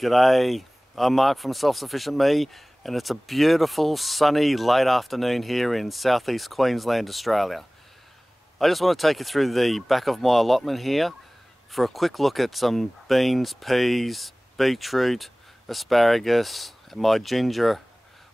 G'day, I'm Mark from Self-Sufficient Me, and it's a beautiful sunny late afternoon here in southeast Queensland, Australia. I just want to take you through the back of my allotment here for a quick look at some beans, peas, beetroot, asparagus, my ginger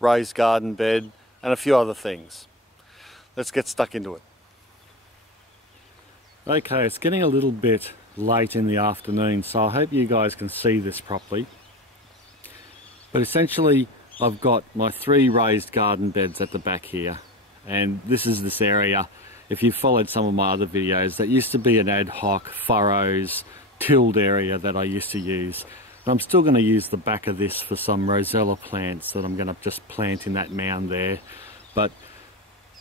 raised garden bed and a few other things. Let's get stuck into it. Okay, it's getting a little bit late in the afternoon, so I hope you guys can see this properly. But essentially I've got my 3 raised garden beds at the back here, and this area, if you've followed some of my other videos, that used to be an ad hoc furrows tilled area that I used to use. And I'm still going to use the back of this for some rosella plants that I'm going to just plant in that mound there. But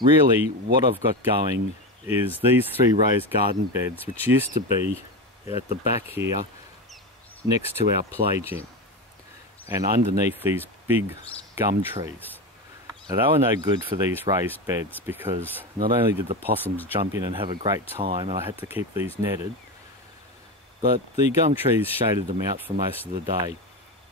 really what I've got going is these 3 raised garden beds, which used to be at the back here next to our play gym and underneath these big gum trees. Now they were no good for these raised beds because not only did the possums jump in and have a great time and I had to keep these netted, but the gum trees shaded them out for most of the day.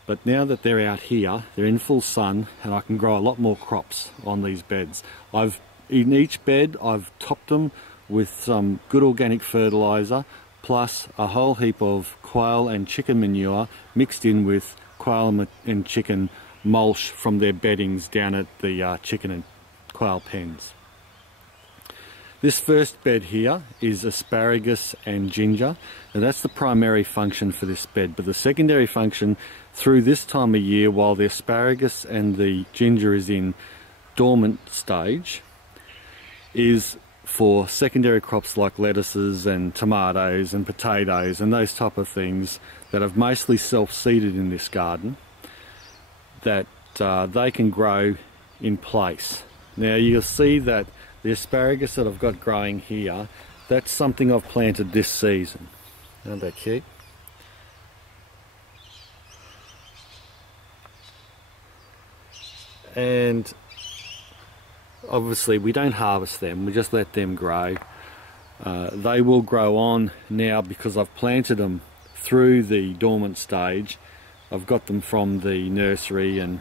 But now that they're out here, they're in full sun and I can grow a lot more crops on these beds. In each bed I've topped them with some good organic fertiliser plus a whole heap of quail and chicken manure mixed in with quail and chicken mulch from their beddings down at the chicken and quail pens. This first bed here is asparagus and ginger, and that's the primary function for this bed. But the secondary function through this time of year, while the asparagus and the ginger is in dormant stage, is for secondary crops like lettuces and tomatoes and potatoes and those type of things that have mostly self-seeded in this garden, that they can grow in place. Now you'll see that the asparagus that I've got growing here, that's something I've planted this season. Aren't they cute? And obviously we don't harvest them, we just let them grow. They will grow on now because I've planted them through the dormant stage. I've got them from the nursery and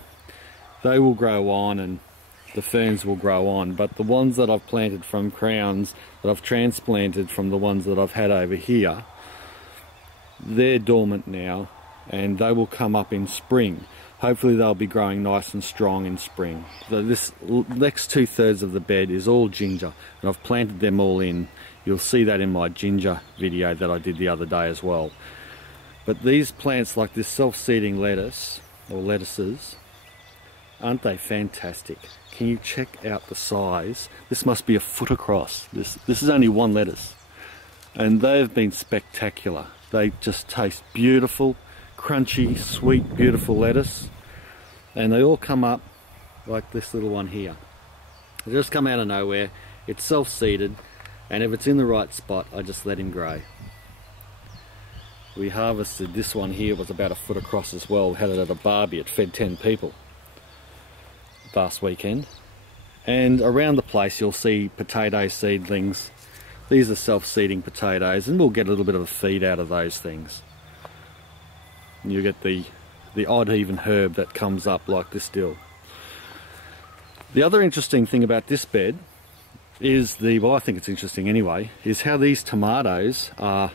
they will grow on and the ferns will grow on. But the ones that I've planted from crowns, that I've transplanted from the ones that I've had over here, they're dormant now and they will come up in spring. Hopefully they'll be growing nice and strong in spring. So this next 2/3 of the bed is all ginger and I've planted them all in. You'll see that in my ginger video that I did the other day as well. But these plants like this self-seeding lettuce or lettuces, aren't they fantastic? Can you check out the size? This must be a foot across. This is only one lettuce and they've been spectacular. They just taste beautiful. Crunchy, sweet, beautiful lettuce, and they all come up like this little one here. They just come out of nowhere. It's self-seeded, and if it's in the right spot, I just let him grow. We harvested this one here, was about a foot across as well. We had it at a barbie. It fed 10 people last weekend. And around the place you'll see potato seedlings. These are self-seeding potatoes, and we'll get a little bit of a feed out of those things. You get the odd even herb that comes up like this dill. The other interesting thing about this bed is well, I think it's interesting anyway, is how these tomatoes are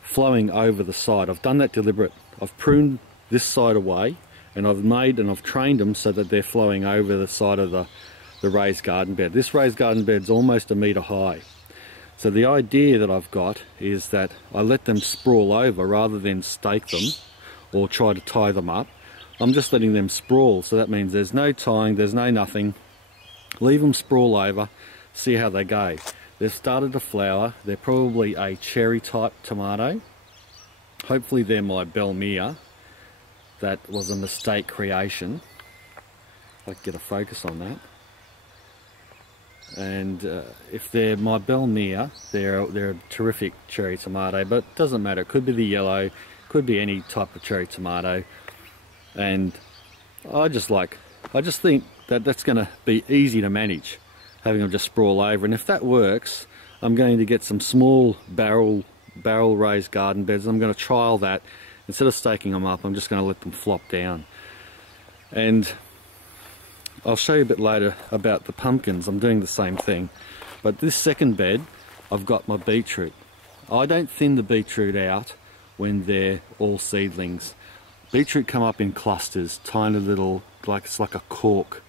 flowing over the side. I've done that deliberate. I've pruned this side away and I've trained them so that they're flowing over the side of the raised garden bed. This raised garden bed's almost 1 metre high. So the idea that I've got is that I let them sprawl over rather than stake them or try to tie them up. I'm just letting them sprawl, so that means there's no tying, there's no nothing. Leave them sprawl over, see how they go. They've started to flower. They're probably a cherry type tomato. Hopefully they're my Belmere. That was a mistake creation. If I can get a focus on that. And if they're my Belmere, they're a terrific cherry tomato, but it doesn't matter. It could be the yellow, could be any type of cherry tomato, and I just think that that's going to be easy to manage, having them just sprawl over. And if that works, I'm going to get some small barrel raised garden beds. I'm going to trial that instead of staking them up, I'm just going to let them flop down. And I'll show you a bit later about the pumpkins. I'm doing the same thing. But this second bed, I've got my beetroot. I don't thin the beetroot out when they're all seedlings. Beetroot come up in clusters, tiny little, like it's like a cork.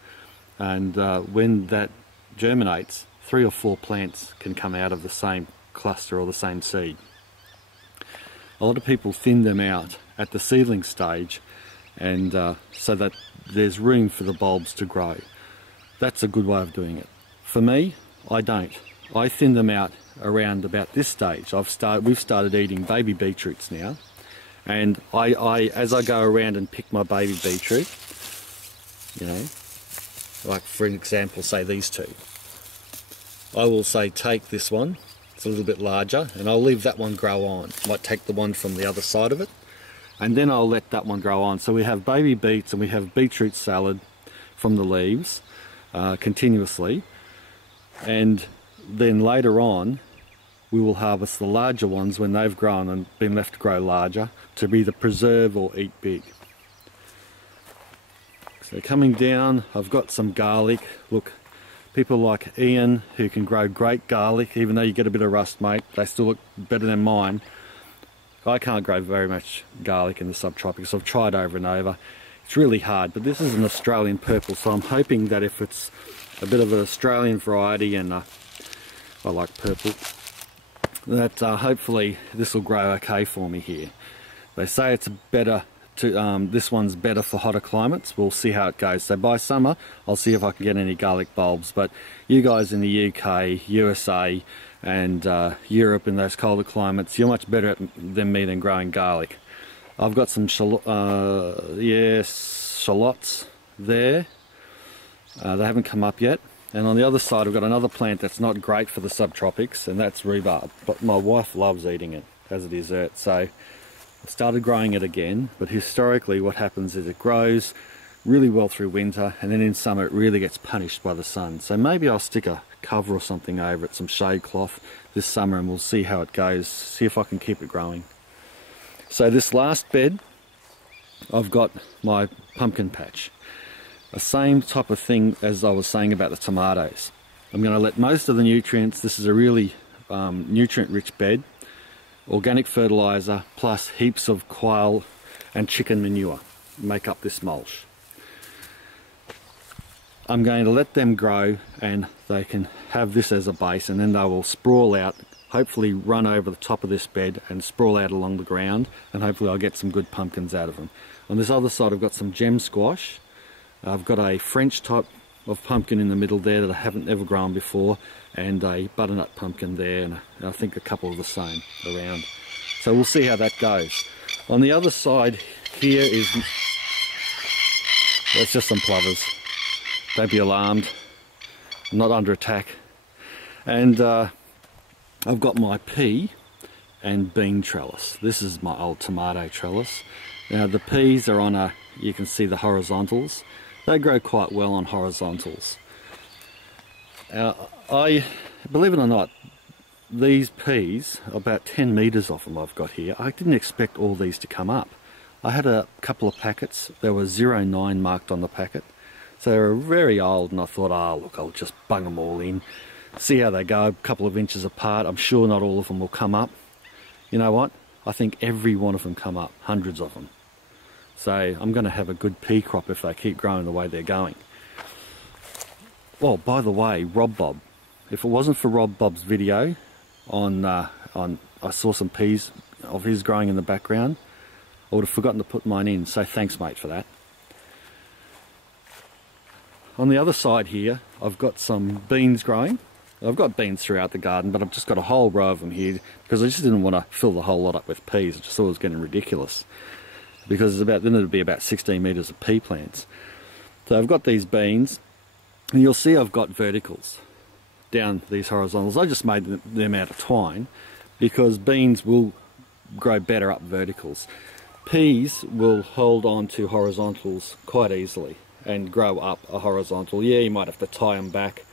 And when that germinates, 3 or 4 plants can come out of the same cluster or the same seed. A lot of people thin them out at the seedling stage, and so that there's room for the bulbs to grow. That's a good way of doing it. For me, I don't. I thin them out around about this stage. We've started eating baby beetroots now, and as I go around and pick my baby beetroot, you know, like for example, say these two, I will say take this one, it's a little bit larger, and I'll leave that one grow on. I might take the one from the other side of it, and then I'll let that one grow on. So we have baby beets and we have beetroot salad from the leaves continuously, and then later on we will harvest the larger ones when they've grown and been left to grow larger, to either preserve or eat big. So coming down, I've got some garlic. Look, people like Ian, who can grow great garlic, even though you get a bit of rust, mate, they still look better than mine. I can't grow very much garlic in the subtropics. I've tried over and over. It's really hard, but this is an Australian purple, so I'm hoping that if it's a bit of an Australian variety, and I like purple, that hopefully this will grow okay for me here. They say it's better to, this one's better for hotter climates. We'll see how it goes. So by summer, I'll see if I can get any garlic bulbs. But you guys in the UK, USA, and Europe in those colder climates, you're much better than me than growing garlic. I've got some shallots there. They haven't come up yet. And on the other side, I've got another plant that's not great for the subtropics, and that's rhubarb. But my wife loves eating it as a dessert, so I started growing it again. But historically, what happens is it grows really well through winter, and then in summer it really gets punished by the sun. So maybe I'll stick a cover or something over it, some shade cloth this summer, and we'll see how it goes, see if I can keep it growing. So this last bed, I've got my pumpkin patch. The same type of thing as I was saying about the tomatoes. I'm going to let most of the nutrients, this is a really nutrient rich bed, organic fertiliser plus heaps of quail and chicken manure make up this mulch. I'm going to let them grow, and they can have this as a base, and then they will sprawl out, hopefully run over the top of this bed and sprawl out along the ground, and hopefully I'll get some good pumpkins out of them. On this other side I've got some gem squash. I've got a French type of pumpkin in the middle there that I haven't ever grown before, and a butternut pumpkin there, and I think a couple of the same around. So we'll see how that goes. On the other side here is, that's just some plovers. Don't be alarmed, I'm not under attack. And I've got my pea and bean trellis. This is my old tomato trellis. Now the peas are on a, you can see the horizontals. They grow quite well on horizontals. I believe it or not, these peas, about 10 metres off them I've got here. I didn't expect all these to come up. I had a couple of packets. There was 09 marked on the packet. So they were very old, and I thought, oh look, I'll just bung them all in, see how they go, a couple of inches apart. I'm sure not all of them will come up. You know what? I think every one of them come up, hundreds of them. So I'm going to have a good pea crop if they keep growing the way they're going. Well, by the way, Rob Bob. If it wasn't for Rob Bob's video on I saw some peas of his growing in the background, I would have forgotten to put mine in. So thanks, mate, for that. On the other side here, I've got some beans growing. I've got beans throughout the garden, but I've just got a whole row of them here because I just didn't want to fill the whole lot up with peas. I just thought it was getting ridiculous, because then it'd be about 16 metres of pea plants. So I've got these beans, and you'll see I've got verticals down these horizontals. I just made them out of twine because beans will grow better up verticals. Peas will hold on to horizontals quite easily and grow up a horizontal. Yeah, you might have to tie them back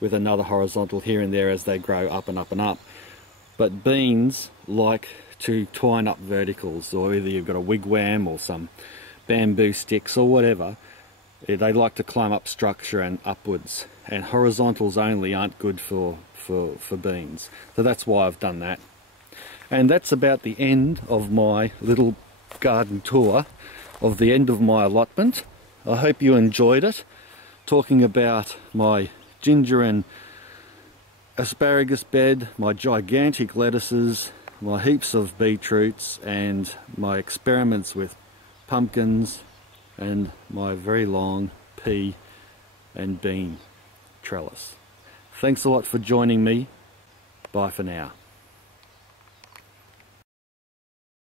with another horizontal here and there as they grow up and up and up. But beans like to twine up verticals, or either you've got a wigwam or some bamboo sticks or whatever. They like to climb up structure and upwards, and horizontals only aren't good for beans. So that's why I've done that. And that's about the end of my little garden tour, of the end of my allotment. I hope you enjoyed it, talking about my ginger and asparagus bed, my gigantic lettuces, my heaps of beetroots, and my experiments with pumpkins, and my very long pea and bean trellis. Thanks a lot for joining me. Bye for now.